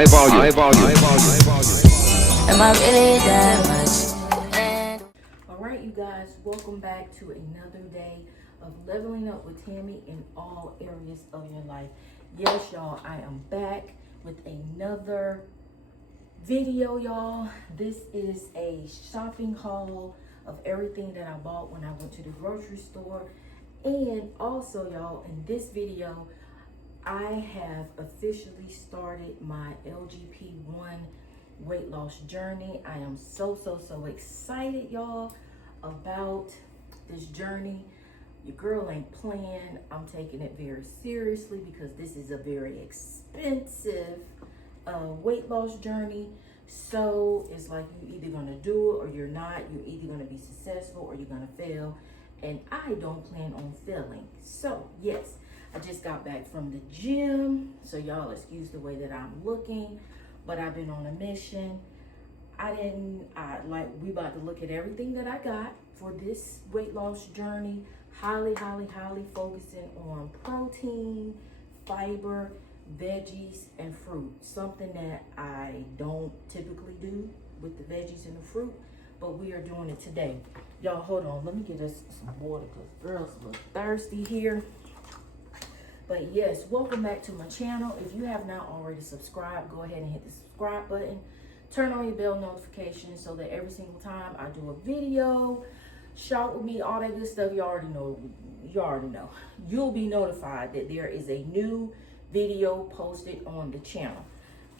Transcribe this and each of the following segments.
High volume. Am I really that much? All right, you guys, welcome back to another day of leveling up with Tammy in all areas of your life. Yes, y'all, I am back with another video, y'all. This is a shopping haul of everything that I bought when I went to the grocery store. And also, y'all, in this video, I have officially started my GLP-1 weight loss journey. I am so excited, y'all, about this journey. Your girl ain't playing. I'm taking it very seriously because this is a very expensive weight loss journey. So it's like you're either gonna do it or you're not. You're either gonna be successful or you're gonna fail. And I don't plan on failing. So yes, I just got back from the gym. So y'all excuse the way that I'm looking, but I've been on a mission. We about to look at everything that I got for this weight loss journey. Highly focusing on protein, fiber, veggies, and fruit. Something that I don't typically do with the veggies and the fruit, but we are doing it today. Y'all, hold on. Let me get us some water because girls look thirsty here. But yes, welcome back to my channel. If you have not already subscribed, go ahead and hit the subscribe button. Turn on your bell notifications so that every single time I do a video, shop with me, all that good stuff, you already know. You'll be notified that there is a new video posted on the channel.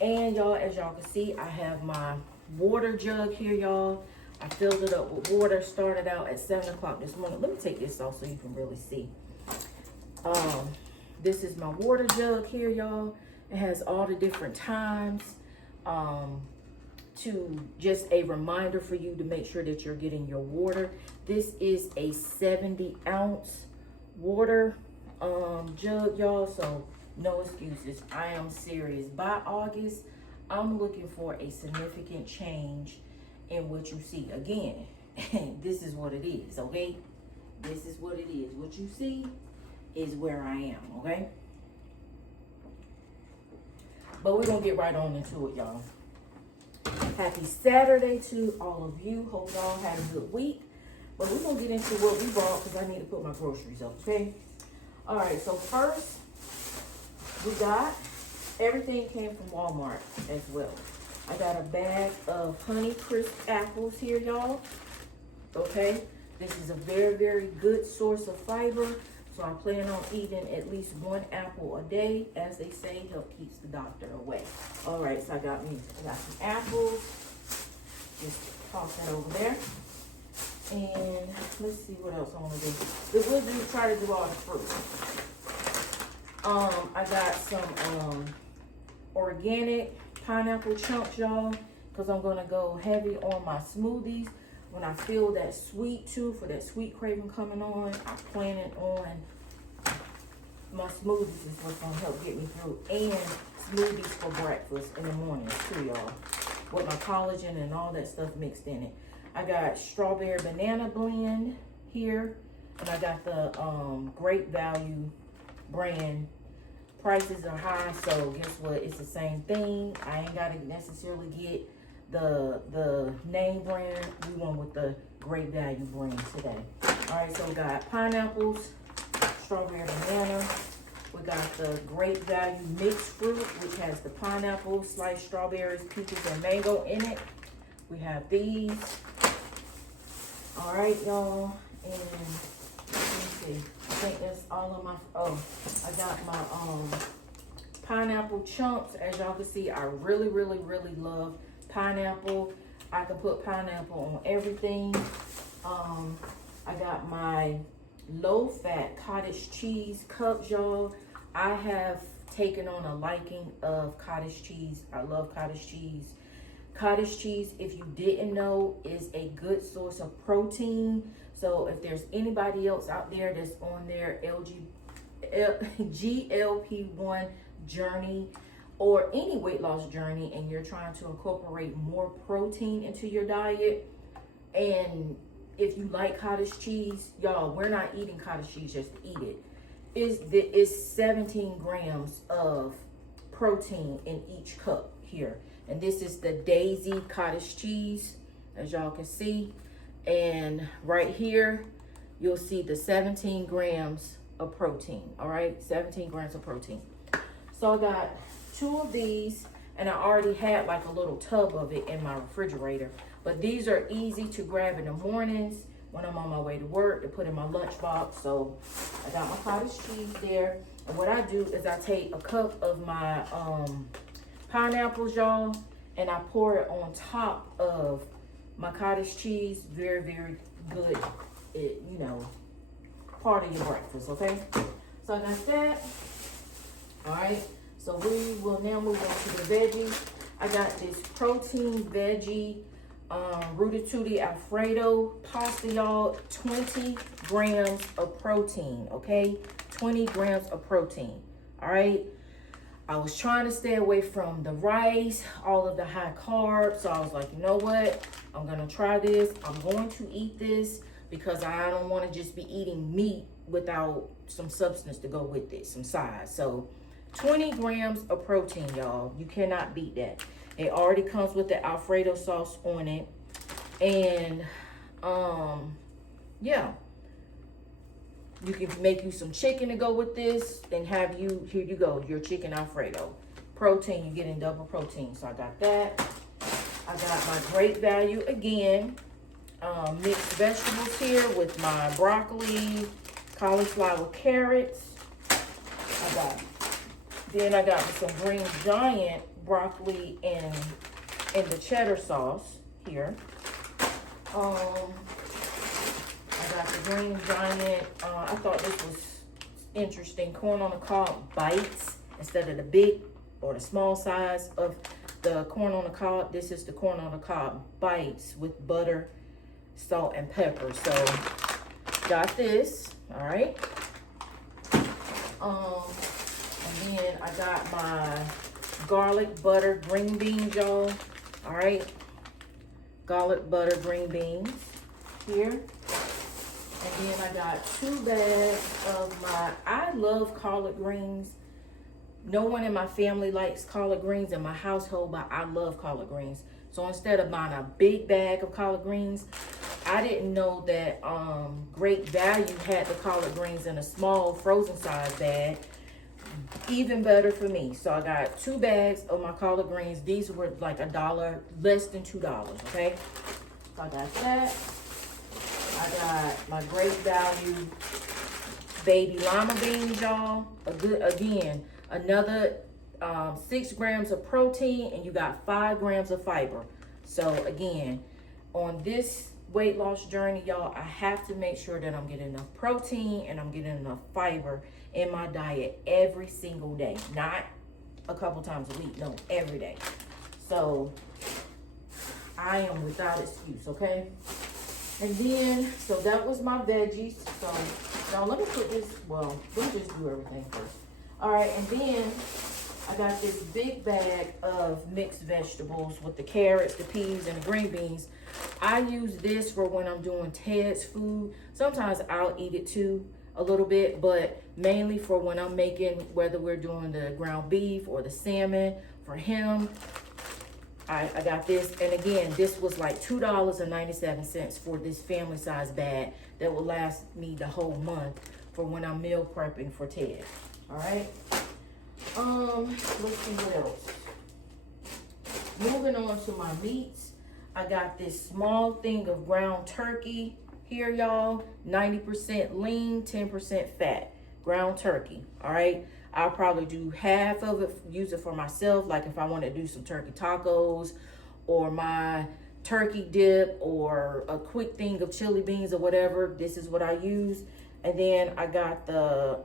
And y'all, as y'all can see, I have my water jug here, y'all. I filled it up with water, started out at 7 o'clock this morning. Let me take this off so you can really see. This is my water jug here, y'all. It has all the different times to just a reminder for you to make sure that you're getting your water. This is a 70-ounce water jug, y'all, so no excuses. I am serious. By August, I'm looking for a significant change in what you see. Again, this is what it is, okay? This is what it is. What you see is where I am, okay? But we're gonna get right on into it, y'all. Happy Saturday to all of you. Hope y'all had a good week. But we're gonna get into what we bought because I need to put my groceries up, okay? All right, so first, we got, everything came from Walmart as well. I got a bag of Honey Crisp apples here, y'all. Okay, this is a very good source of fiber. So I plan on eating at least 1 apple a day. As they say, help keeps the doctor away. All right, so I got some apples. Just toss that over there. And let's see what else I want to do. We'll try to do all the fruit. I got some organic pineapple chunks, y'all, because I'm going to go heavy on my smoothies. When I feel that sweet tooth or that sweet craving coming on, I plan it on my smoothies is what's going to help get me through. And smoothies for breakfast in the mornings too, y'all, with my collagen and all that stuff mixed in it. I got strawberry banana blend here, and I got the Great Value brand. Prices are high, so guess what? It's the same thing. I ain't got to necessarily get the name brand. We went with the Great Value brand today. All right, so we got pineapples, strawberry banana. We got the Great Value mixed fruit, which has the pineapple, sliced strawberries, peaches, and mango in it. We have these. All right, y'all. And let me see. I think that's all of my, I got my pineapple chunks. As y'all can see, I really love pineapple. I can put pineapple on everything. I got my low-fat cottage cheese cups, y'all. I have taken on a liking of cottage cheese. I love cottage cheese. Cottage cheese, if you didn't know, is a good source of protein. So if there's anybody else out there that's on their GLP-1 journey or any weight loss journey and you're trying to incorporate more protein into your diet, and if you like cottage cheese, y'all, we're not eating cottage cheese just to eat it. It's 17 grams of protein in each cup here. And this is the Daisy cottage cheese, as y'all can see. And right here, you'll see the 17 grams of protein, all right? 17 grams of protein. So I got 2 of these, and I already had like a little tub of it in my refrigerator. But these are easy to grab in the mornings when I'm on my way to work to put in my lunchbox. So I got my cottage cheese there. And what I do is I take a cup of my pineapples, y'all, and I pour it on top of my cottage cheese. Very, very good, you know, part of your breakfast, okay? So I got that. All right, so we will now move on to the veggies. I got this protein veggie Rooty Alfredo pasta, y'all. 20 grams of protein, okay? 20 grams of protein, all right? I was trying to stay away from the rice, all of the high carbs, so I was like, you know what? I'm gonna try this. I'm going to eat this because I don't wanna just be eating meat without some substance to go with it, some size. So 20 grams of protein, y'all. You cannot beat that. It already comes with the Alfredo sauce on it. And yeah, you can make you some chicken to go with this and have you, here you go, your chicken Alfredo. Protein, you're getting double protein. So I got that. I got my great value again, mixed vegetables here with my broccoli, cauliflower, carrots. Then I got some Green Giant broccoli and the cheddar sauce here. I got the Green Giant, I thought this was interesting, corn on the cob bites instead of the big or the small size of the corn on the cob. This is the corn on the cob bites with butter, salt, and pepper. So got this, all right. And then I got my garlic butter green beans, y'all. All right, garlic butter green beans here. And then I got 2 bags of my, I love collard greens. No one in my family likes collard greens in my household, but I love collard greens. So instead of buying a big bag of collard greens, I didn't know that Great Value had the collard greens in a small frozen size bag. Even better for me. So I got 2 bags of my collard greens. These were like $1, less than $2, okay? So I got that. I got my Great Value baby lima beans, y'all. Again, another 6 grams of protein, and you got 5 grams of fiber. So again, on this weight loss journey, y'all, I have to make sure that I'm getting enough protein and I'm getting enough fiber in my diet every single day. Not a couple times a week, no, every day. So I am without excuse, okay? And then, so that was my veggies. So now let me put this, well, let me just do everything first. All right, and then I got this big bag of mixed vegetables with the carrots, the peas, and the green beans. I use this for when I'm doing Ted's food. Sometimes I'll eat it too, a little bit, but mainly for when I'm making, whether we're doing the ground beef or the salmon for him, I got this. And again, this was like $2.97 for this family size bag that will last me the whole month for when I'm meal prepping for Ted. All right. Let's see what else. Moving on to my meats. I got this small thing of ground turkey here, y'all. 90% lean, 10% fat. Ground turkey, all right? I'll probably do half of it, use it for myself, like if I want to do some turkey tacos or my turkey dip or a quick thing of chili beans or whatever. This is what I use. And then I got the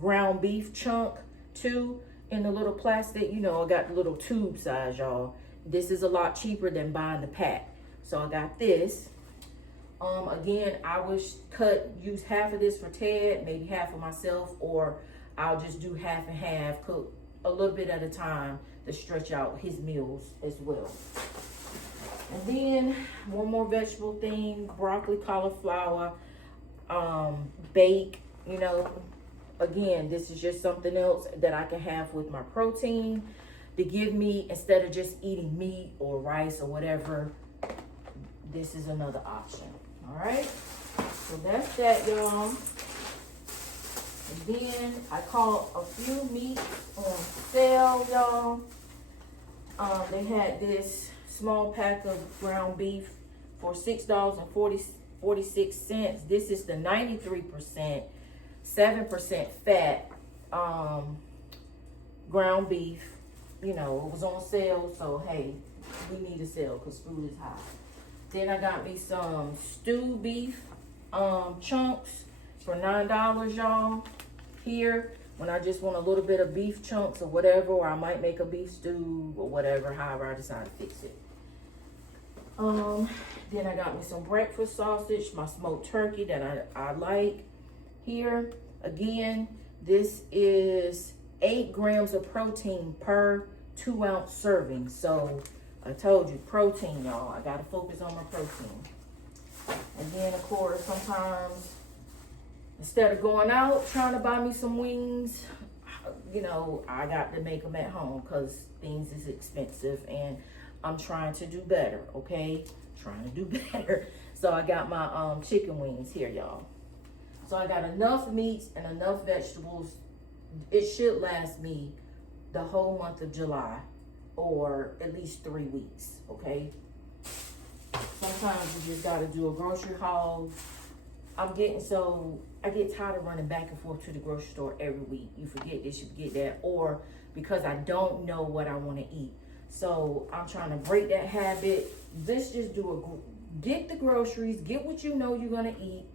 ground beef chunk too in the little plastic. You know, I got the little tube size, y'all. This is a lot cheaper than buying the pack. So I got this. Again, I would use half of this for Ted, maybe half for myself, or I'll just do half and half, cook a little bit at a time to stretch out his meals as well. And then one more vegetable thing, broccoli, cauliflower, bake, you know. Again, this is just something else that I can have with my protein. to give me, instead of just eating meat or rice or whatever, this is another option. All right, so that's that, y'all. And then I caught a few meats on sale, y'all. They had this small pack of ground beef for $6.46. This is the 93%, 7% fat ground beef. You know, it was on sale, so hey, we need a sale because food is high. Then I got me some stewed beef chunks for $9, y'all. Here, when I just want a little bit of beef chunks or whatever, or I might make a beef stew or whatever, however I decide to fix it. Then I got me some breakfast sausage, my smoked turkey that I like. Here, again, this is 8 grams of protein per 2-ounce serving. So I told you, protein, y'all. I gotta focus on my protein. And then, of course, sometimes instead of going out trying to buy me some wings, you know, I got to make them at home because things is expensive and I'm trying to do better, okay? Trying to do better. So I got my chicken wings here, y'all. So I got enough meats and enough vegetables. It should last me the whole month of July, or at least 3 weeks, okay? Sometimes you just gotta do a grocery haul. I get tired of running back and forth to the grocery store every week. You forget this, you forget that, or because I don't know what I wanna eat. So I'm trying to break that habit. Let's just get the groceries, get what you know you're gonna eat,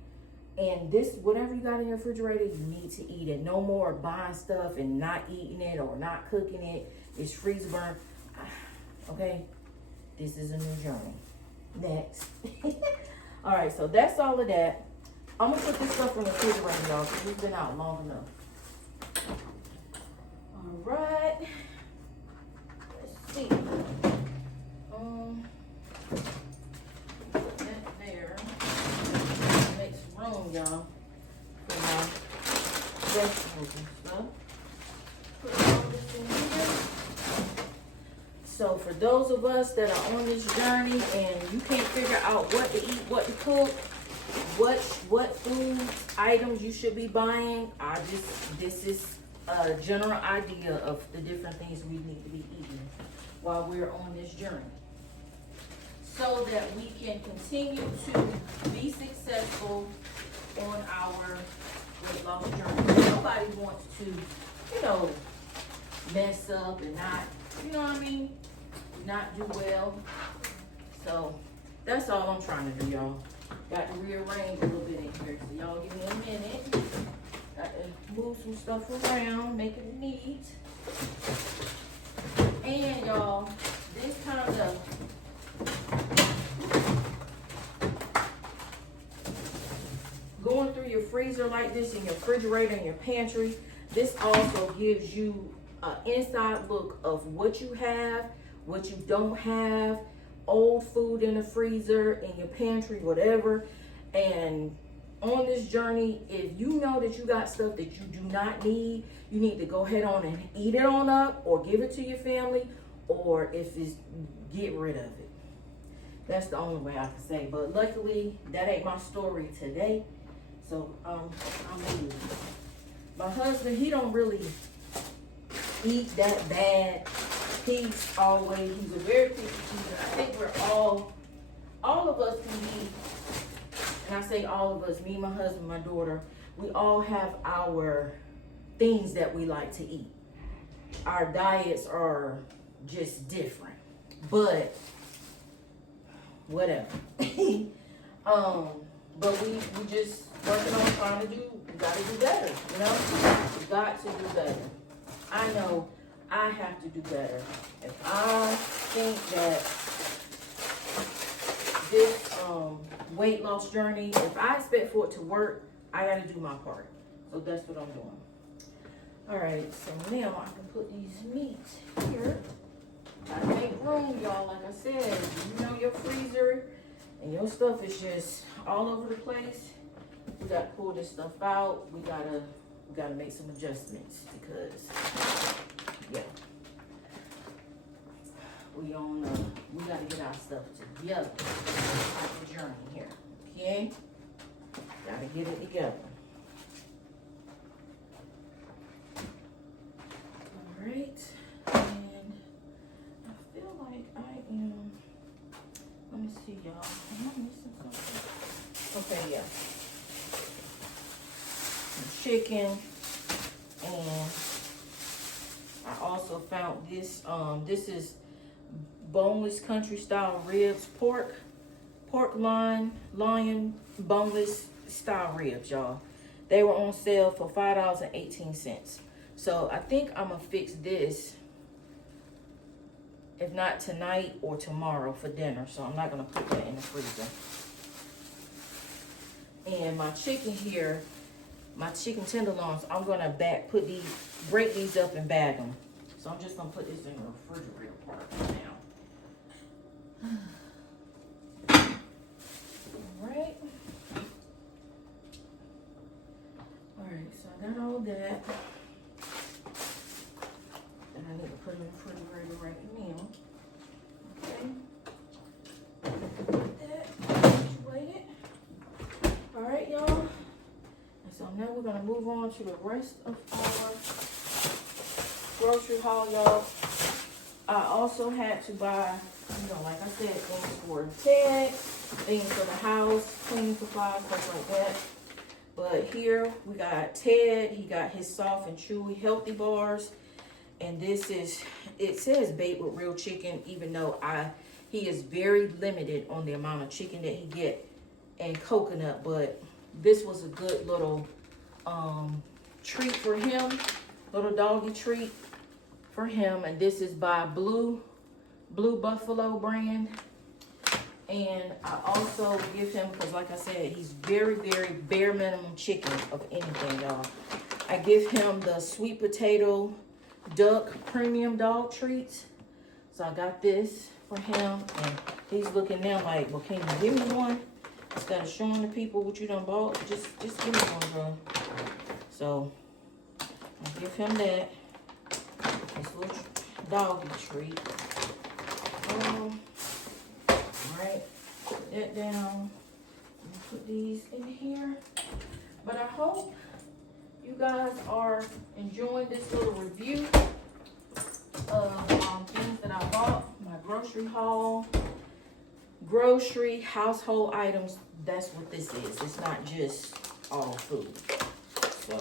and this, whatever you got in your refrigerator, you need to eat it. No more buying stuff and not eating it or not cooking it. It's freeze burn. Okay, this is a new journey. Next. All right, so that's all of that. I'm gonna put this stuff in the refrigerator, y'all, because it's been out long enough. All right. Let's see. Put that there. Make some room, y'all, for my vegetables and stuff. Put all this in here. So for those of us that are on this journey and you can't figure out what to eat, what to cook, what food items you should be buying, this is a general idea of the different things we need to be eating while we're on this journey, so that we can continue to be successful on our weight loss journey. Nobody wants to, you know, mess up and not, you know what I mean, not do well. So that's all I'm trying to do, y'all. Got to rearrange a little bit in here, so y'all give me a minute. Got to move some stuff around, make it neat. And y'all, this kind of going through your freezer like this, in your refrigerator, in your pantry, this also gives you an inside look of what you have, what you don't have, old food in the freezer, in your pantry, whatever. And on this journey, if you know that you got stuff that you do not need, you need to go ahead on and eat it on up, or give it to your family, or if it's, get rid of it. That's the only way I can say. But luckily, that ain't my story today. So I'm leaving. My husband, he don't really eat that bad. He's a very picky eater. I think we're all of us can be, and I say all of us, me, my husband, my daughter, we all have our things that we like to eat. Our diets are just different, but whatever. But we just working on trying to we gotta do better, you know? We got to do better. I know I have to do better. If I think that this weight loss journey, if I expect for it to work, I gotta do my part. So that's what I'm doing. All right, so now I can put these meats here. Gotta make room, y'all. Like I said, you know your freezer and your stuff is just all over the place. We gotta pull this stuff out. We gotta make some adjustments because, yeah. we gotta get our stuff together. Type of journey here, okay? Gotta get it together. All right, and I feel like I am. Let me see, y'all. Am I missing something? Okay, yeah. Some chicken, and I also found this. This is boneless country style ribs, pork loin boneless style ribs, y'all. They were on sale for $5.18. So I think I'm gonna fix this, if not tonight or tomorrow for dinner. So I'm not gonna put that in the freezer. And my chicken here, my chicken tenderloins, I'm gonna break these up and bag them. So I'm just gonna put this in the refrigerator part now. Alright, so I got all that. And I need to put it in the refrigerator right now. Okay. Put that situated. Alright, y'all. And so now we're gonna move on to the rest of our grocery haul, y'all. I also had to buy, like I said, things for Ted, things for the house, cleaning supplies, stuff like that. But here we got Ted. He got his soft and chewy healthy bars. And this is, it says baked with real chicken, even though he is very limited on the amount of chicken that he get and coconut. But this was a good little treat for him, little doggy treat for him. And this is by Blue Buffalo brand. And I also give him, because like I said, he's very, very bare minimum chicken of anything, y'all. I give him the sweet potato duck premium dog treats. So I got this for him. And he's looking now like, well, can you give me one? Instead of showing the people what you done bought, just give me one, bro. So I give him that. This little doggy treat. Alright, put that down. Put these in here. But I hope you guys are enjoying this little review of things that I bought. My grocery haul. Grocery, household items. That's what this is. It's not just all food. So,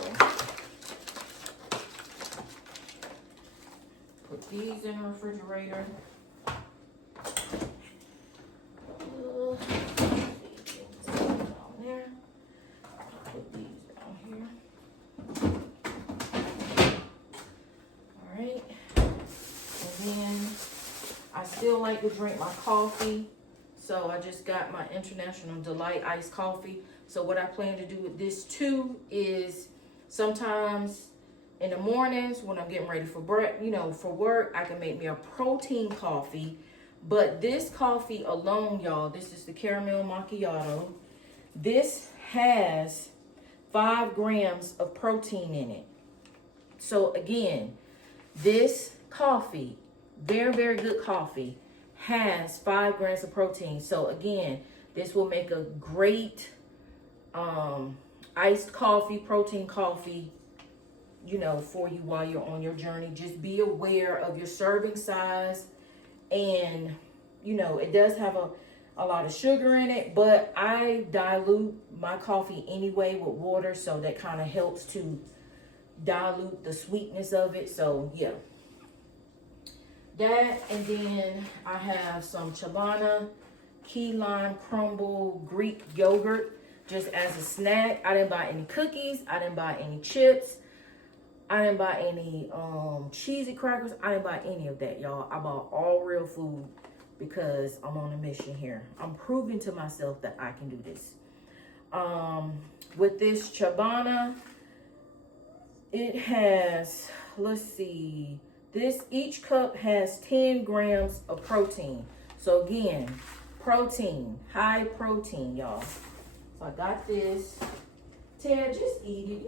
put these in the refrigerator. Still like to drink my coffee, so I just got my International Delight iced coffee. So what I plan to do with this too is sometimes in the mornings when I'm getting ready for for work, I can make me a protein coffee. But this coffee alone, y'all, this is the caramel macchiato. This has 5 grams of protein in it. So again, this coffee, very, very good coffee, has 5 grams of protein. So again, this will make a great iced coffee, protein coffee, for you while you're on your journey. Just be aware of your serving size. And, it does have a lot of sugar in it, but I dilute my coffee anyway with water. So that kind of helps to dilute the sweetness of it. So, yeah. That, and then I have some Chobana key lime crumble Greek yogurt just as a snack. I didn't buy any cookies. I didn't buy any chips. I didn't buy any cheesy crackers. I didn't buy any of that, y'all. I bought all real food because I'm on a mission here. I'm proving to myself that I can do this. With this Chobana, it has, let's see, each cup has 10 grams of protein. So again, protein, high protein, y'all. So I got this. Ted, just eat it.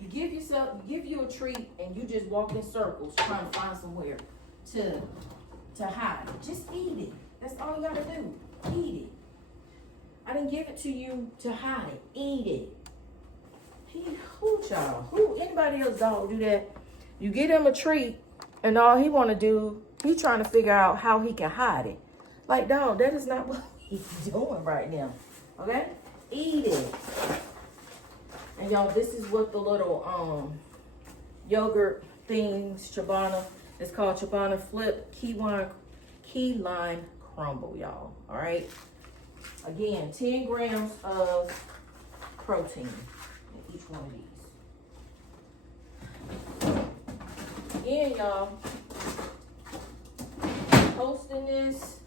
You give you a treat and you just walk in circles trying to find somewhere to to hide it. Just eat it. That's all you gotta do. Eat it. I didn't give it to you to hide it. Eat it. Who child? Who? Anybody else dog do that? You get him a treat, and all he want to do, he trying to figure out how he can hide it. Like, dog, that is not what he's doing right now. Okay? Eat it. And y'all, this is what the little yogurt things, Chobana, it's called Chobana Flip Key Lime Crumble, y'all. All right? Again, 10 grams of protein in each one of these. Again, y'all, posting this,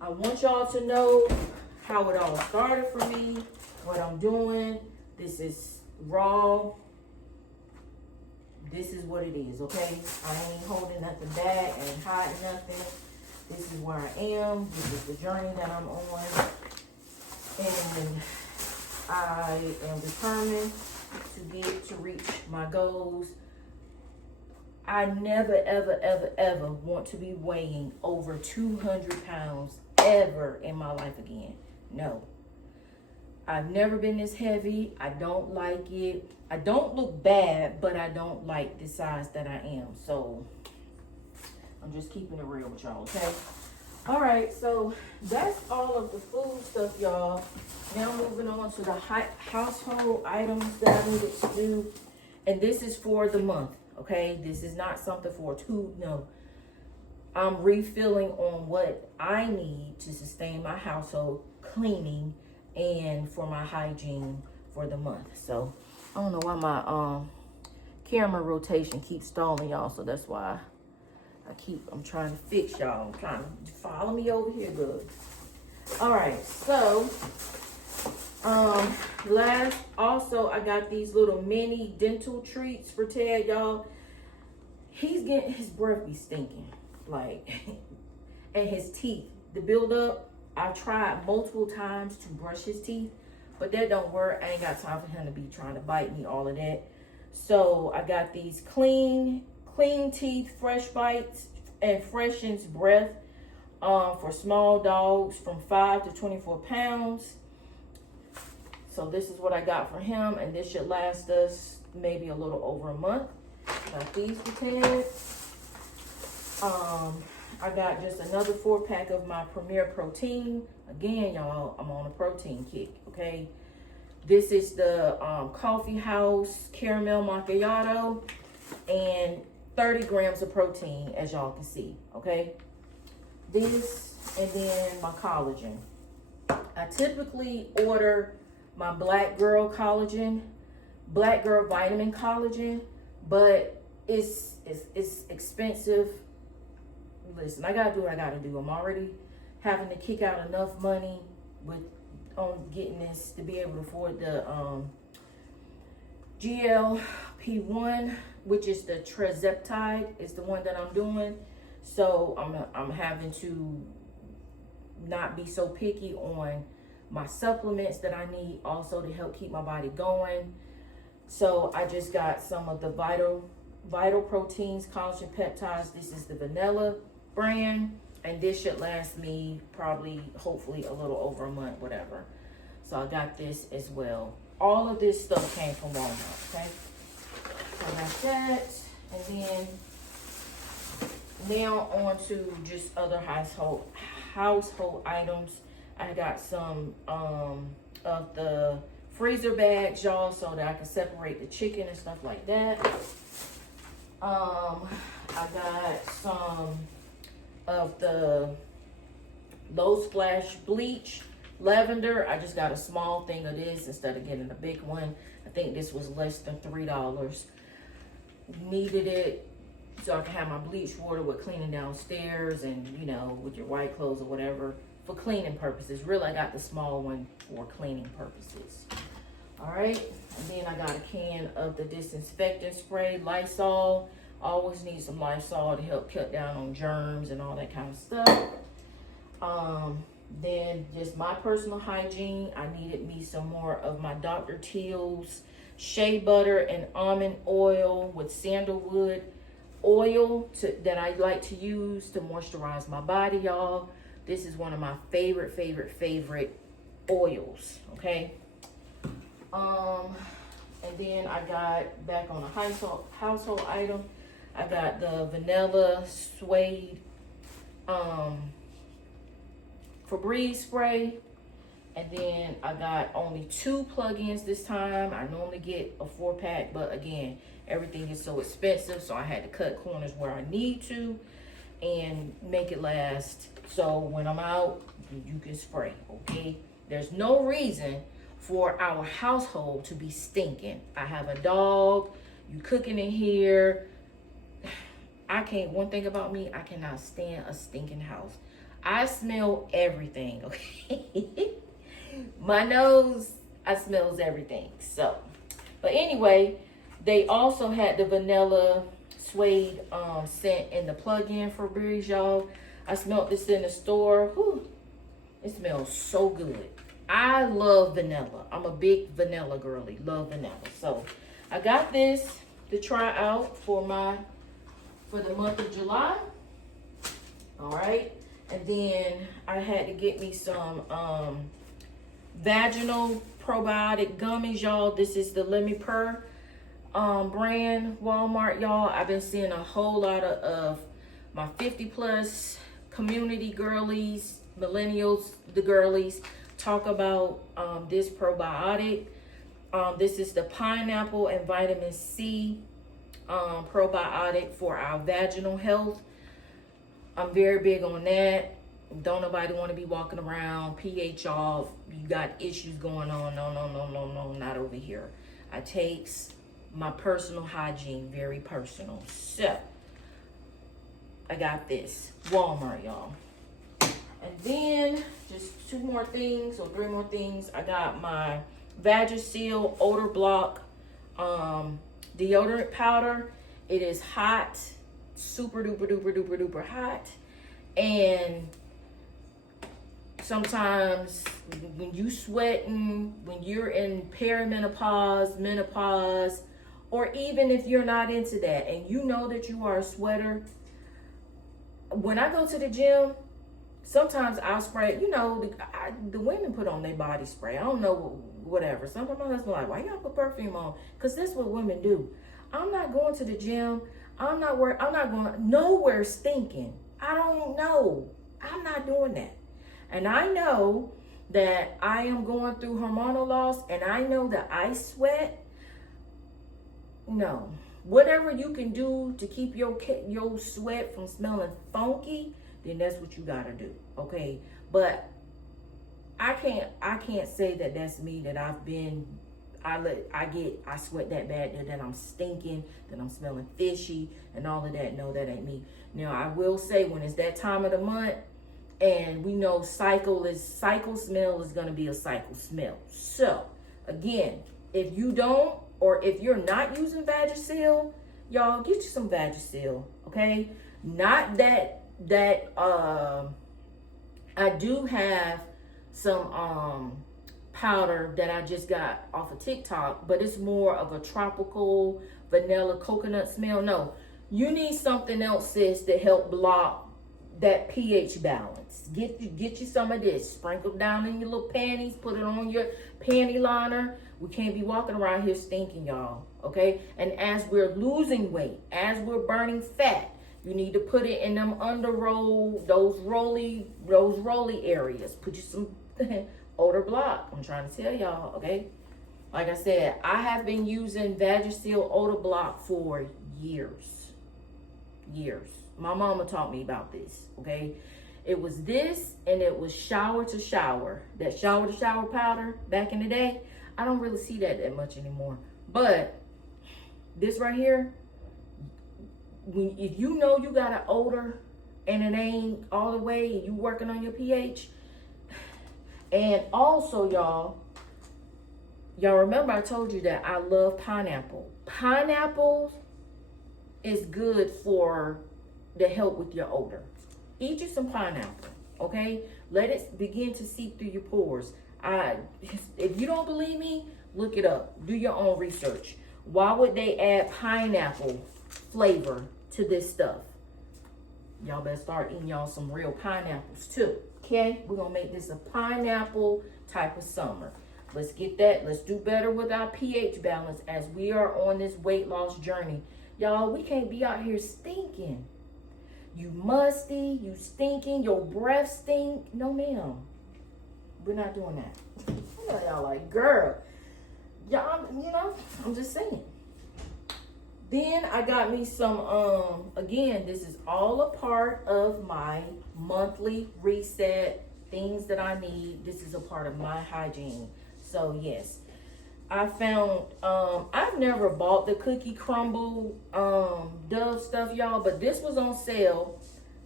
I want y'all to know how it all started for me, what I'm doing. This is raw. This is what it is, okay? I ain't holding nothing back, I ain't hiding nothing. This is where I am. This is the journey that I'm on. And I am determined to reach my goals. I never, ever, ever, ever want to be weighing over 200 pounds ever in my life again. No. I've never been this heavy. I don't like it. I don't look bad, but I don't like the size that I am. So I'm just keeping it real with y'all, okay? All right, so that's all of the food stuff, y'all. Now moving on to the household items that I needed to do. And this is for the month, okay? This is not something for no. I'm refilling on what I need to sustain my household cleaning and for my hygiene for the month. So I don't know why my camera rotation keeps stalling, y'all. So that's why I'm trying to fix y'all. I'm trying to follow me over here good. All right, so also I got these little mini dental treats for Ted, y'all. He's getting his breath be stinking, like, and his teeth, the buildup. I tried multiple times to brush his teeth, but that don't work. I ain't got time for him to be trying to bite me, all of that. So I got these clean teeth, fresh bites, and freshens breath for small dogs from 5 to 24 pounds. So this is what I got for him, and this should last us maybe a little over a month. Got these prepared. I got just another 4-pack of my Premier Protein. Again, y'all, I'm on a protein kick, okay? This is the Coffee House Caramel Macchiato, and 30 grams of protein, as y'all can see, okay? This, and then my collagen. I typically order my Black Girl collagen, Black Girl vitamin collagen, but it's expensive. Listen, I gotta do what I gotta do. I'm already having to kick out enough money on getting this to be able to afford the GLP-1, which is the TIRZEPTIDE, is the one that I'm doing. So I'm having to not be so picky on my supplements that I need also to help keep my body going. So I just got some of the Vital Proteins, collagen peptides. This is the vanilla brand, and this should last me probably, hopefully, a little over a month, whatever. So I got this as well. All of this stuff came from Walmart, okay? So I got that, and then now on to just other household items. I got some of the freezer bags, y'all, so that I can separate the chicken and stuff like that. I got some of the low splash bleach lavender. I just got a small thing of this instead of getting a big one. I think this was less than $3. Needed it so I can have my bleach water with cleaning downstairs and, you know, with your white clothes or whatever for cleaning purposes. Really, I got the small one for cleaning purposes. All right, and then I got a can of the disinfectant spray, Lysol. Always need some Lysol to help cut down on germs and all that kind of stuff. Then just my personal hygiene. I needed me some more of my Dr. Teal's shea butter and almond oil with sandalwood oil that I like to use to moisturize my body, y'all. This is one of my favorite oils, okay? And then I got back on a household item. I got the vanilla suede Febreze spray. And then I got only 2 plug-ins this time. I normally get a 4-pack, but again, everything is so expensive, so I had to cut corners where I need to and make it last. So when I'm out, you can spray, okay? There's no reason for our household to be stinking. I have a dog, you cooking in here. One thing about me, I cannot stand a stinking house. I smell everything, okay? My nose, I smells everything. So, but anyway, they also had the vanilla suede scent in the plug-in Febreze, y'all. I smelled this in the store. Whew, it smells so good. I love vanilla. I'm a big vanilla girly. Love vanilla. So I got this to try out for the month of July. All right. And then I had to get me some vaginal probiotic gummies, y'all. This is the Let Me Purr brand, Walmart, y'all. I've been seeing a whole lot of my 50+ community girlies, millennials, the girlies, talk about this probiotic. This is the pineapple and vitamin C probiotic for our vaginal health. I'm very big on that. Don't nobody want to be walking around pH off. You got issues going on. No, not over here. I takes my personal hygiene very personal. So I got this, Walmart, y'all. And then just 2 more things or 3 more things. I got my Vagisil Odor Block deodorant powder. It is hot, super duper hot. And sometimes when you sweating, when you're in perimenopause, menopause, or even if you're not into that and you know that you are a sweater, when I go to the gym, sometimes I'll spray, you know, the women put on their body spray. I don't know, whatever. Sometimes my husband like, why y'all put perfume on? Because that's what women do. I'm not going to the gym. I'm not going nowhere stinking. I don't know. I'm not doing that. And I know that I am going through hormonal loss, and I know that I sweat. No. Whatever you can do to keep your sweat from smelling funky, then that's what you gotta do, okay? But I can't say that that's me, that I sweat that bad, that I'm stinking, that I'm smelling fishy and all of that. No, that ain't me. Now I will say, when it's that time of the month and we know cycle smell is gonna be a cycle smell. So again, if you don't, or if you're not using Vagisil, y'all, get you some Vagisil, okay? Not that I do have some powder that I just got off of TikTok, but it's more of a tropical vanilla coconut smell. No, you need something else, sis, to help block that pH balance. Get you some of this. Sprinkle down in your little panties. Put it on your panty liner. We can't be walking around here stinking, y'all. Okay? And as we're losing weight, as we're burning fat, you need to put it in them those rolly areas. Put you some odor block. I'm trying to tell y'all, okay? Like I said, I have been using Vagisil odor block for years. My mama taught me about this, okay? It was this, and it was shower to shower. That shower to shower powder back in the day. I don't really see that much anymore. But this right here, if you know you got an odor and it ain't all the way, and you working on your pH. And also, y'all remember I told you that I love pineapple. Pineapple is good for the help with your odor. Eat you some pineapple, okay? Let it begin to seep through your pores. If you don't believe me, look it up. Do your own research. Why would they add pineapple flavor to this stuff. Y'all better start eating y'all some real pineapples too. Okay, we're gonna make this a pineapple type of summer. Let's get that. Let's do better with our pH balance as we are on this weight loss journey. Y'all, we can't be out here stinking. You musty, you stinking, your breath stink. No, ma'am. We're not doing that. I know y'all like, girl. Y'all, you know, I'm just saying. Then I got me some, again, this is all a part of my monthly reset, things that I need. This is a part of my hygiene. So yes, I found, I've never bought the cookie crumble Dove stuff, y'all, but this was on sale.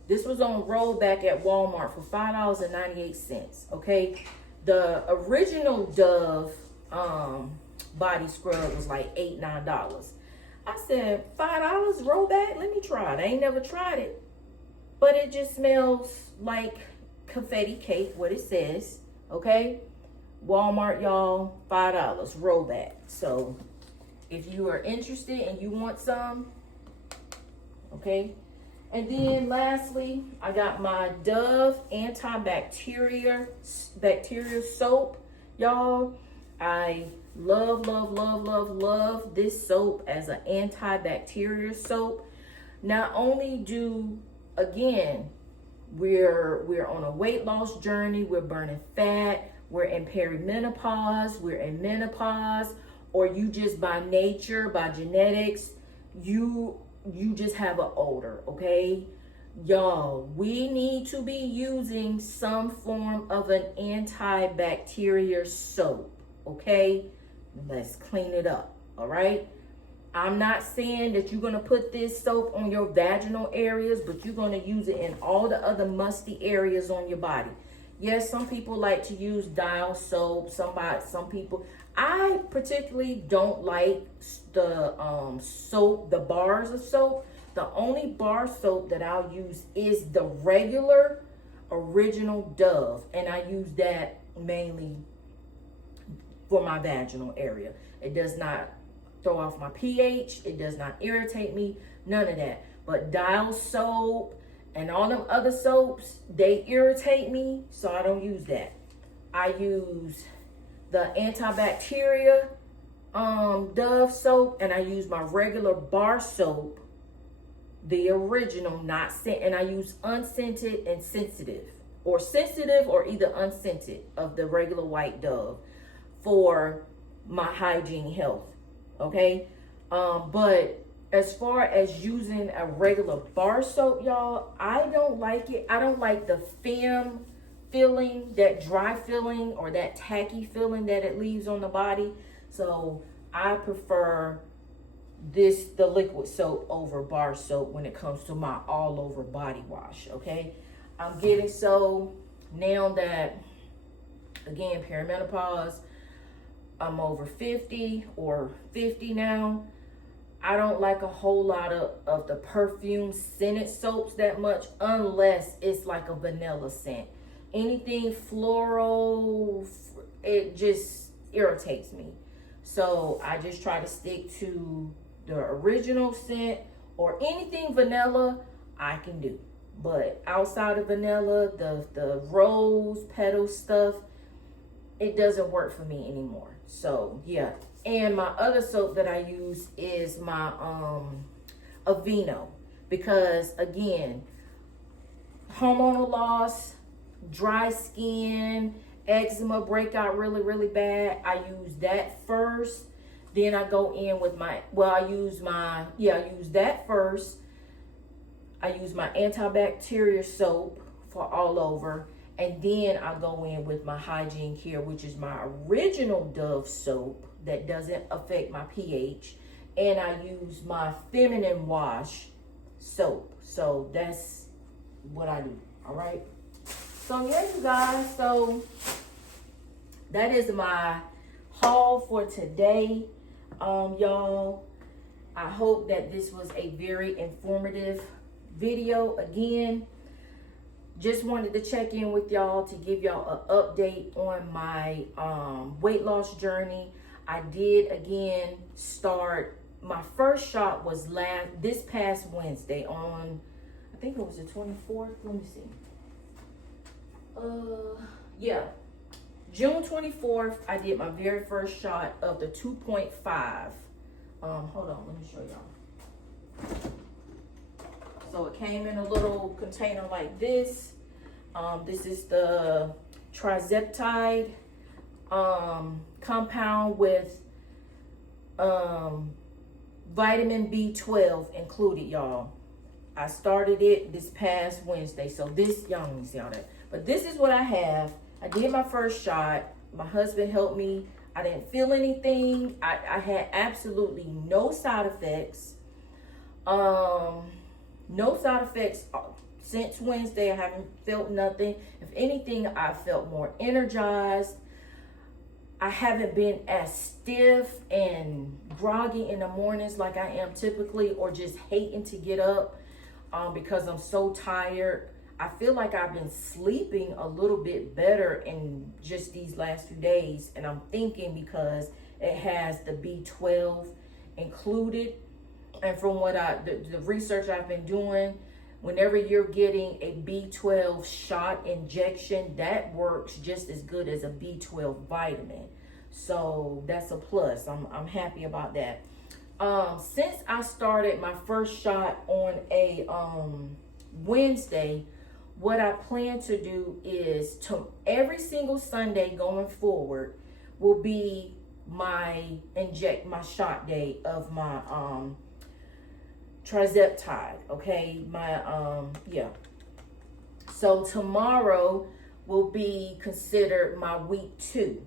This was on rollback at Walmart for $5.98, okay? The original Dove body scrub was like $8, $9. I said, $5 rollback? Let me try it. I ain't never tried it. But it just smells like confetti cake, what it says, okay? Walmart, y'all, $5 rollback. So if you are interested and you want some, okay? And then lastly, I got my Dove antibacterial soap, y'all. I love this soap as an antibacterial soap. Not only do, again, we're on a weight loss journey, we're burning fat, we're in perimenopause, we're in menopause, or you just by nature, by genetics, you just have an odor, okay? Y'all, we need to be using some form of an antibacterial soap, okay? Let's clean it up, all right? I'm not saying that you're going to put this soap on your vaginal areas, but you're going to use it in all the other musty areas on your body. Yes, some people like to use dial soap. Some people. I particularly don't like the soap, the bars of soap. The only bar soap that I'll use is the regular original Dove, and I use that mainly for my vaginal area. It does not throw off my pH. It does not irritate me. None of that. But dial soap and all them other soaps, they irritate me, so I don't use that. I use the antibacterial Dove soap, and I use my regular bar soap, the original, not scent, and I use unscented and sensitive, or either unscented of the regular white Dove for my hygiene health, okay? But as far as using a regular bar soap, y'all, I don't like it. I don't like the film feeling, that dry feeling or that tacky feeling that it leaves on the body. So I prefer the liquid soap over bar soap when it comes to my all over body wash, okay? I'm getting so now that, again, perimenopause, I'm over 50 or 50 now. I don't like a whole lot of the perfume scented soaps that much unless it's like a vanilla scent. Anything floral, it just irritates me. So I just try to stick to the original scent, or anything vanilla I can do. But outside of vanilla, the rose petal stuff, it doesn't work for me anymore. So yeah. And my other soap that I use is my Aveeno, because again, hormonal loss, dry skin, eczema breakout really bad. I use that first. Then I go in with I use that first. I use my antibacterial soap for all over. And then I go in with my hygiene care, which is my original Dove soap that doesn't affect my pH. And I use my feminine wash soap. So that's what I do, all right? So yeah, you guys, so that is my haul for today. Y'all, I hope that this was a very informative video. Again, just wanted to check in with y'all to give y'all an update on my weight loss journey. I did again start my first shot was this past Wednesday on, I think it was the 24th. Let me see. Yeah. June 24th, I did my very first shot of the 2.5. Hold on, let me show y'all. So it came in a little container like this. This is the TIRZEPTIDE compound with vitamin B12 included, y'all. I started it this past Wednesday. So this, y'all don't see all that. But this is what I have. I did my first shot. My husband helped me. I didn't feel anything. I had absolutely no side effects. No side effects since Wednesday. I haven't felt nothing. If anything, I felt more energized. I haven't been as stiff and groggy in the mornings like I am typically, or just hating to get up because I'm so tired. I feel like I've been sleeping a little bit better in just these last few days, and I'm thinking because it has the B12 included. And from what the research I've been doing, whenever you're getting a B12 shot injection, that works just as good as a B12 vitamin. So that's a plus. I'm happy about that. Since I started my first shot on a Wednesday, what I plan to do is every single Sunday going forward will be my shot day of my TIRZEPTIDE. Okay, yeah. So tomorrow will be considered my week 2.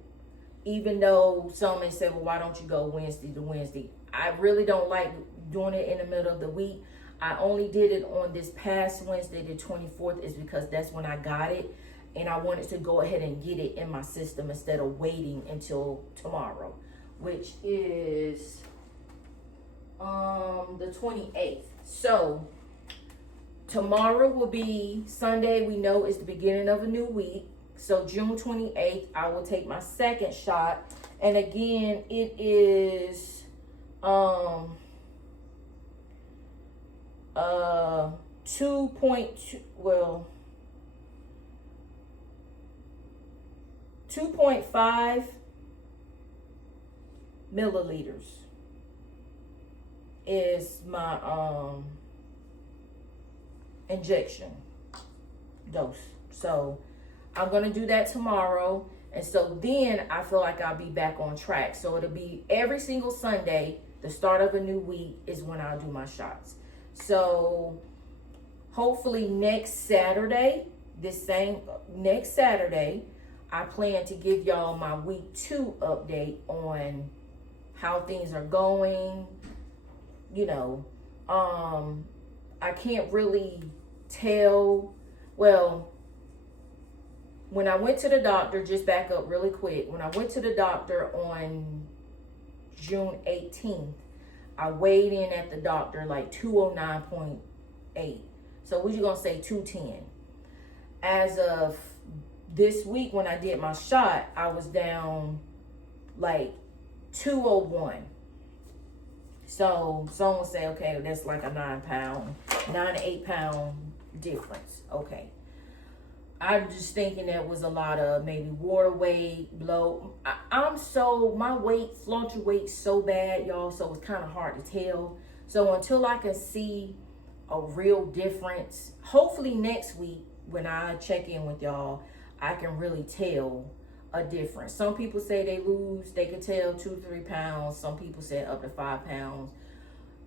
Even though some may say, well, why don't you go Wednesday to Wednesday? I really don't like doing it in the middle of the week. I only did it on this past Wednesday, the 24th, is because that's when I got it. And I wanted to go ahead and get it in my system instead of waiting until tomorrow, which is the 28th. So tomorrow will be Sunday. We know it's the beginning of a new week. So June 28th, I will take my second shot. And again, it is 2.5 milliliters is my injection dose. So I'm gonna do that tomorrow, and so then I feel like I'll be back on track. So it'll be every single Sunday, the start of a new week is when I'll do my shots. So hopefully next Saturday, I plan to give y'all my week 2 update on how things are going. You know, I can't really tell. Well, when I went to the doctor, just back up really quick. When I went to the doctor on June 18th, I weighed in at the doctor like 209.8. So what you gonna say, 210? As of this week, when I did my shot, I was down like 201. So someone say, okay, that's like a 9 to 8 pound difference. Okay. I'm just thinking that was a lot of maybe water weight, my weight fluctuates so bad, y'all, so it's kind of hard to tell. So until I can see a real difference, hopefully next week when I check in with y'all, I can really tell a difference. Some people say they can tell 2-3 pounds. Some people say up to 5 pounds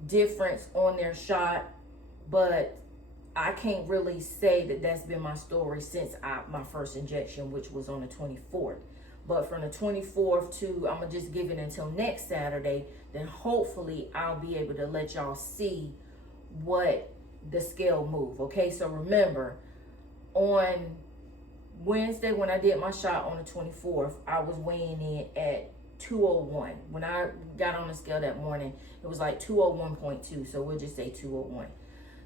difference on their shot, but I can't really say that that's been my story since my first injection, which was on the 24th. But from the 24th to, I'm going to just give it until next Saturday, then hopefully I'll be able to let y'all see what the scale move. Okay, so remember, on Wednesday when I did my shot on the 24th, I was weighing in at 201. When I got on the scale that morning, it was like 201.2. So we'll just say 201.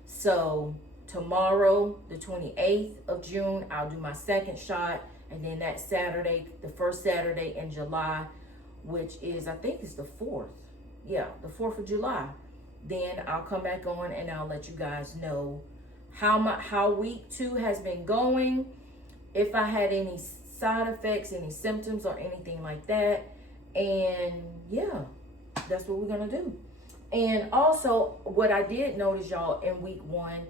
So tomorrow, the 28th of June, I'll do my second shot. And then that Saturday, the first Saturday in July, which is, I think it's the 4th. the 4th of July. Then I'll come back on and I'll let you guys know how week 2 has been going, if I had any side effects, any symptoms or anything like that. And yeah, that's what we're gonna do. And also, what I did notice, y'all, in week 1,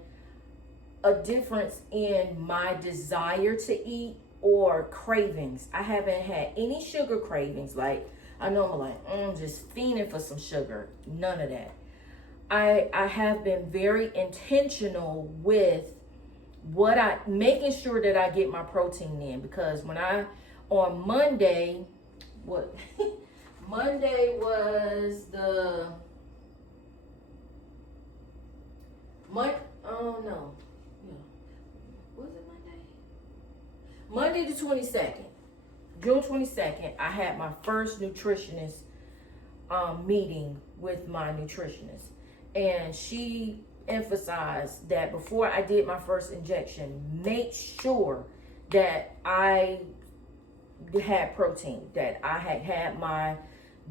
a difference in my desire to eat or cravings. I haven't had any sugar cravings. Like, I know I'm like, just fiending for some sugar. None of that. I have been very intentional with making sure that I get my protein in, because on Monday, Monday was was it Monday? Monday the 22nd, June 22nd, I had my first nutritionist meeting with my nutritionist. And she emphasized that before I did my first injection, make sure that I had protein, that I had my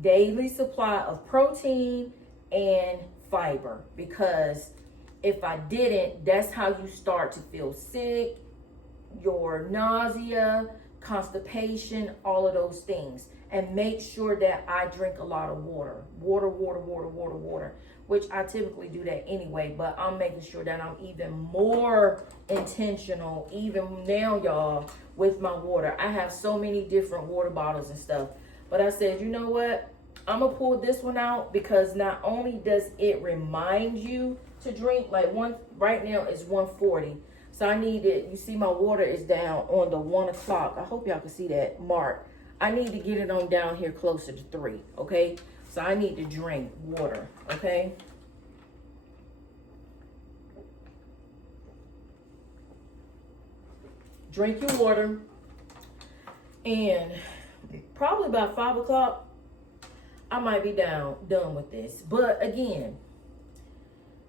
daily supply of protein and fiber, because if I didn't, that's how you start to feel sick, your nausea, constipation, all of those things. And make sure that I drink a lot of water, which I typically do that anyway, but I'm making sure that I'm even more intentional, even now, y'all, with my water. I have so many different water bottles and stuff, but I said, you know what? I'm gonna pull this one out, because not only does it remind you to drink, like right now it's 1:40. So I need it, you see my water is down on the 1 o'clock. I hope y'all can see that mark. I need to get it on down here closer to 3, okay? So I need to drink water, okay? Drink your water. And probably about 5 o'clock, I might be done with this. But again,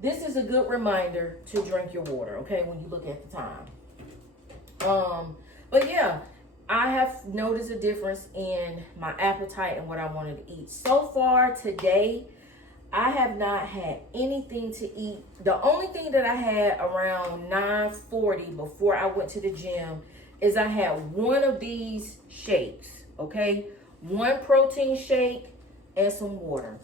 this is a good reminder to drink your water, okay, when you look at the time. But yeah, I have noticed a difference in my appetite and what I wanted to eat. So far today, I have not had anything to eat. The only thing that I had around 9:40 before I went to the gym is I had one of these shakes, okay? One protein shake and some water.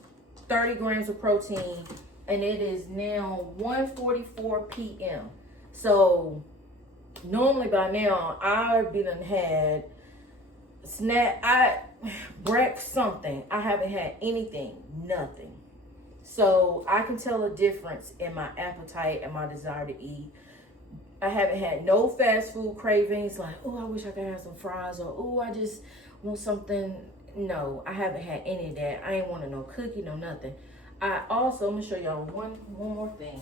30 grams of protein, and it is now 1:44 p.m. So normally by now I've been had something. I haven't had anything, nothing. So I can tell a difference in my appetite and my desire to eat. I haven't had no fast food cravings, like, oh, I wish I could have some fries, or oh, I just want something. No, I haven't had any of that. I ain't wanted no cookie, no nothing. I also, I'm gonna show y'all one more thing.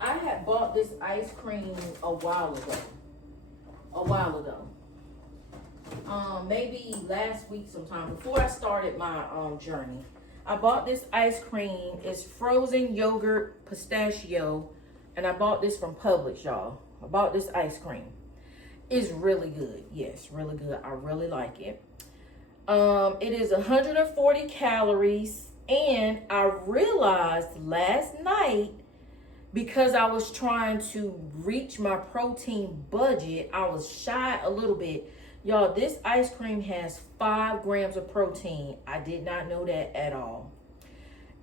I had bought this ice cream a while ago. Maybe last week sometime, before I started my journey. I bought this ice cream. It's frozen yogurt pistachio, and I bought this from Publix, y'all. I bought this ice cream. It's really good. Yes, really good. I really like it. It is 140 calories, and I realized last night, because I was trying to reach my protein budget, I was shy a little bit. Y'all, this ice cream has 5 grams of protein. I did not know that at all.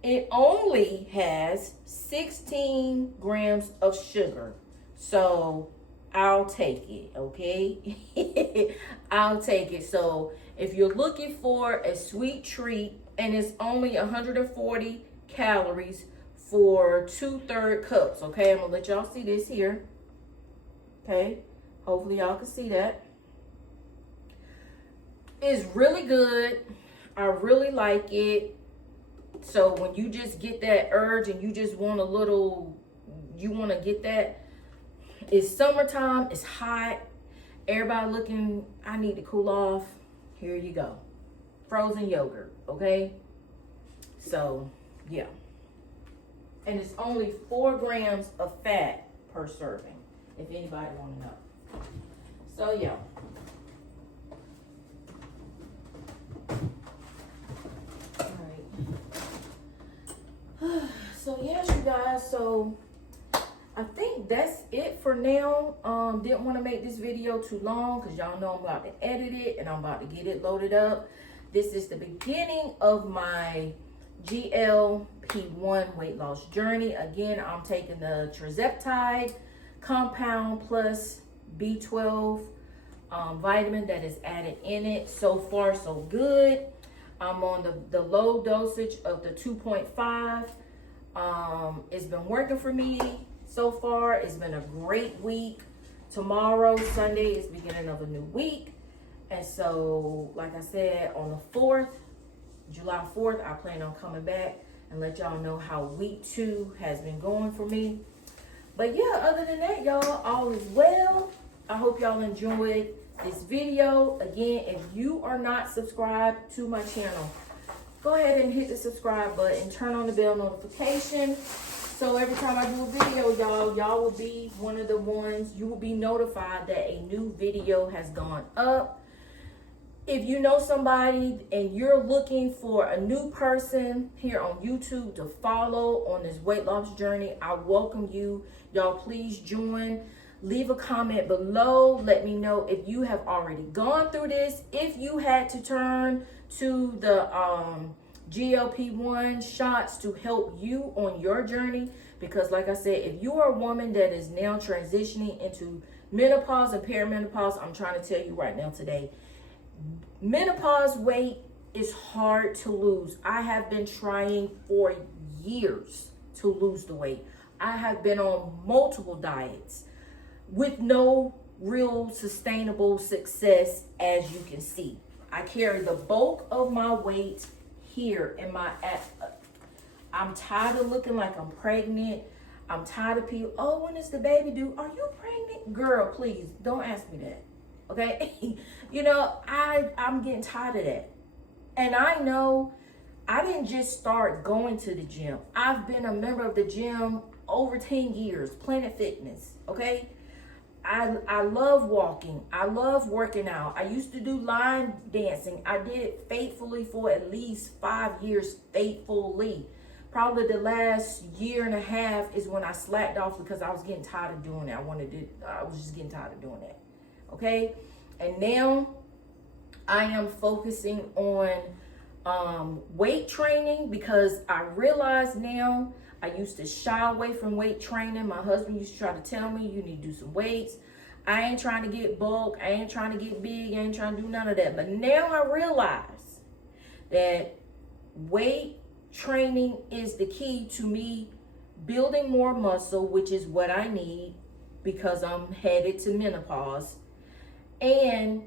It only has 16 grams of sugar. So I'll take it, okay? I'll take it. So if you're looking for a sweet treat, and it's only 140 calories for 2/3 cups, okay? I'm gonna let y'all see this here, okay? Hopefully y'all can see that. It's really good. I really like it. So when you just get that urge and you just want you want to get that, it's summertime, it's hot, everybody looking, I need to cool off. Here you go. Frozen yogurt, okay? So, yeah. And it's only 4 grams of fat per serving, if anybody want to know. So, yeah. All right. So yes, you guys, so I think that's it for now. Didn't want to make this video too long because y'all know I'm about to edit it and I'm about to get it loaded up. This is the beginning of my GLP-1 weight loss journey. Again, I'm taking the TIRZEPTIDE compound plus B12 vitamin that is added in it. So far, so good. I'm on the low dosage of the 2.5. It's been working for me so far. It's been a great week. Tomorrow, Sunday, is beginning of a new week. And so, like I said, on the 4th, July 4th, I plan on coming back and let y'all know how week 2 has been going for me. But yeah, other than that, y'all, all is well. I hope y'all enjoyed this video. Again, if you are not subscribed to my channel, go ahead and hit the subscribe button, turn on the bell notification. So every time I do a video, y'all will be one of the ones, you will be notified that a new video has gone up. If you know somebody and you're looking for a new person here on YouTube to follow on this weight loss journey, I welcome you. Y'all please join. Leave a comment below. Let me know if you have already gone through this. If you had to turn to the GLP-1 shots to help you on your journey. Because like I said, if you are a woman that is now transitioning into menopause and perimenopause, I'm trying to tell you right now today, menopause weight is hard to lose. I have been trying for years to lose the weight. I have been on multiple diets with no real sustainable success, as you can see. I carry the bulk of my weight here in my I'm tired of looking like I'm pregnant. I'm tired of people, oh, when is the baby due? Are you pregnant? Girl, please, don't ask me that, okay? You know, I'm getting tired of that. And I know I didn't just start going to the gym. I've been a member of the gym over 10 years, Planet Fitness, okay? I love walking. I love working out. I used to do line dancing. I did it faithfully for at least 5 years, faithfully. Probably the last year and a half is when I slacked off because I was getting tired of doing it. I was just getting tired of doing that. Okay? And now I am focusing on weight training because I realize now I used to shy away from weight training. My husband used to try to tell me, you need to do some weights. I ain't trying to get bulk. I ain't trying to get big. I ain't trying to do none of that. But now I realize that weight training is the key to me building more muscle, which is what I need because I'm headed to menopause. And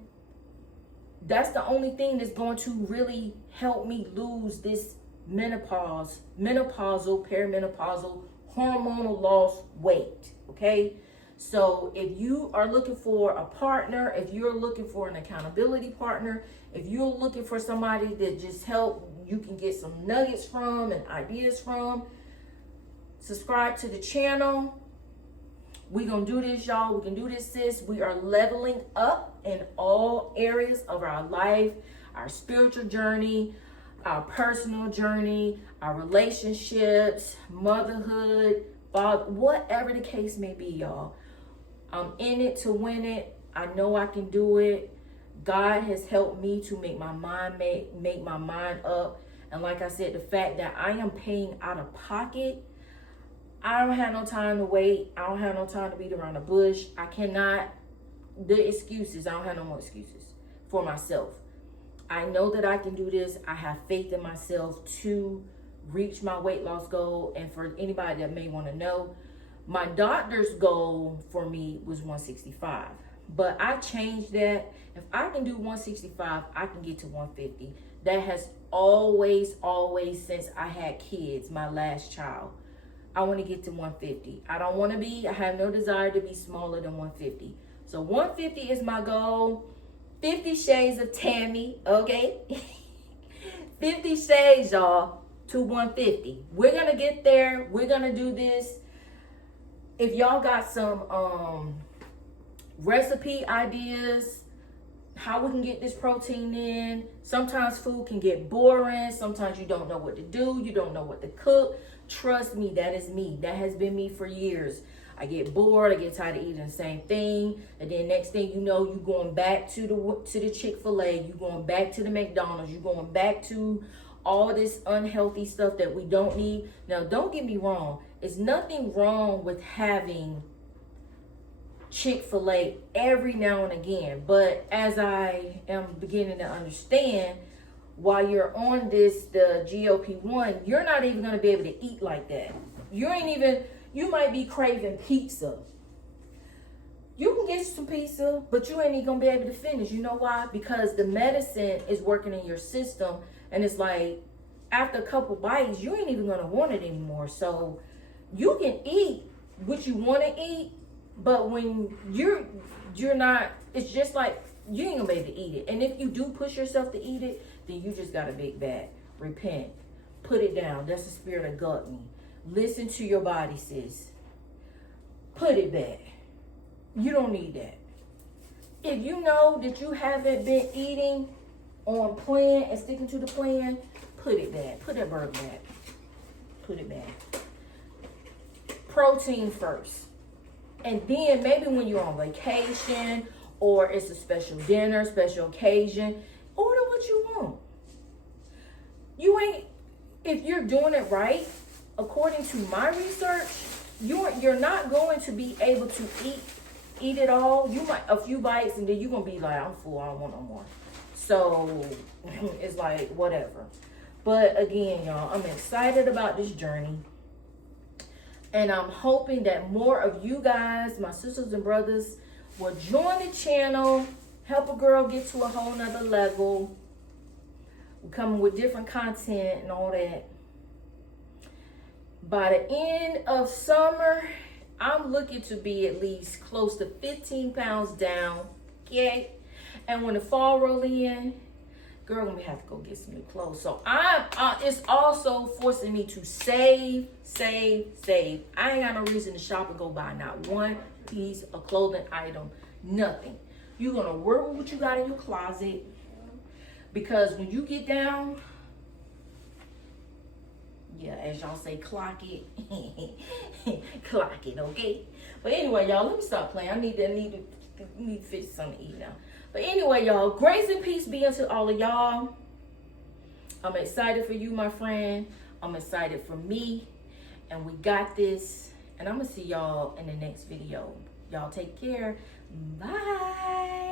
that's the only thing that's going to really help me lose this menopausal, perimenopausal, hormonal loss weight, okay? So if you are looking for a partner, if you're looking for an accountability partner, if you're looking for somebody that just you can get some nuggets from and ideas from, subscribe to the channel. We're going to do this, y'all. We can do this, sis. We are leveling up in all areas of our life, our spiritual journey, our personal journey, our relationships, motherhood, father, whatever the case may be, y'all. I'm in it to win it. I know I can do it. God has helped me to make my mind make my mind up. And like I said, the fact that I am paying out of pocket, I don't have no time to wait. I don't have no time to beat around the bush. I cannot, the excuses, I don't have no more excuses for myself. I know that I can do this. I have faith in myself to reach my weight loss goal. And for anybody that may want to know, my doctor's goal for me was 165. But I changed that. If I can do 165, I can get to 150. That has always, since I had kids, my last child, I want to get to 150. I have no desire to be smaller than 150. So 150 is my goal. 50 shades of Tammy, okay? 50 shades, y'all, to 150. We're going to get there. We're going to do this. If y'all got some recipe ideas, how we can get this protein in. Sometimes food can get boring. Sometimes you don't know what to do. You don't know what to cook. Trust me, that is me. That has been me for years. I get bored, I get tired of eating the same thing, and then next thing you know, you're going back to the Chick-fil-A, you're going back to the McDonald's, you're going back to all this unhealthy stuff that we don't need. Now, don't get me wrong. There's nothing wrong with having Chick-fil-A every now and again, but as I am beginning to understand, while you're on the GLP-1, you're not even going to be able to eat like that. You might be craving pizza. You can get some pizza, but you ain't even going to be able to finish. You know why? Because the medicine is working in your system, and it's like, after a couple bites, you ain't even going to want it anymore. So you can eat what you want to eat, but when you're not, it's just like, you ain't going to be able to eat it. And if you do push yourself to eat it, then you just got a big bad. Repent. Put it down. That's the spirit of gluttony. Listen to your body, sis. Put it back. You don't need that. If you know that you haven't been eating on plan and sticking to the plan, put it back. Put that burger back. Put it back. Protein first. And then maybe when you're on vacation or it's a special dinner, special occasion, order what you want. If you're doing it right, according to my research, you're not going to be able to eat it all. You might a few bites and then you're gonna be like, I'm full, I don't want no more. So it's like whatever. But again, y'all, I'm excited about this journey. And I'm hoping that more of you guys, my sisters and brothers, will join the channel, help a girl get to a whole nother level. We're coming with different content and all that. By the end of summer, I'm looking to be at least close to 15 pounds down, okay? And when the fall roll in, girl, I'm gonna have to go get some new clothes. So it's also forcing me to save. I ain't got no reason to shop and go buy not one piece of clothing item, nothing. You're gonna work with what you got in your closet, because when you get down, yeah, as y'all say, clock it. Clock it, okay? But anyway, y'all, let me stop playing. I need to fit something to eat now. But anyway, y'all, grace and peace be unto all of y'all. I'm excited for you, my friend. I'm excited for me. And we got this. And I'm going to see y'all in the next video. Y'all take care. Bye.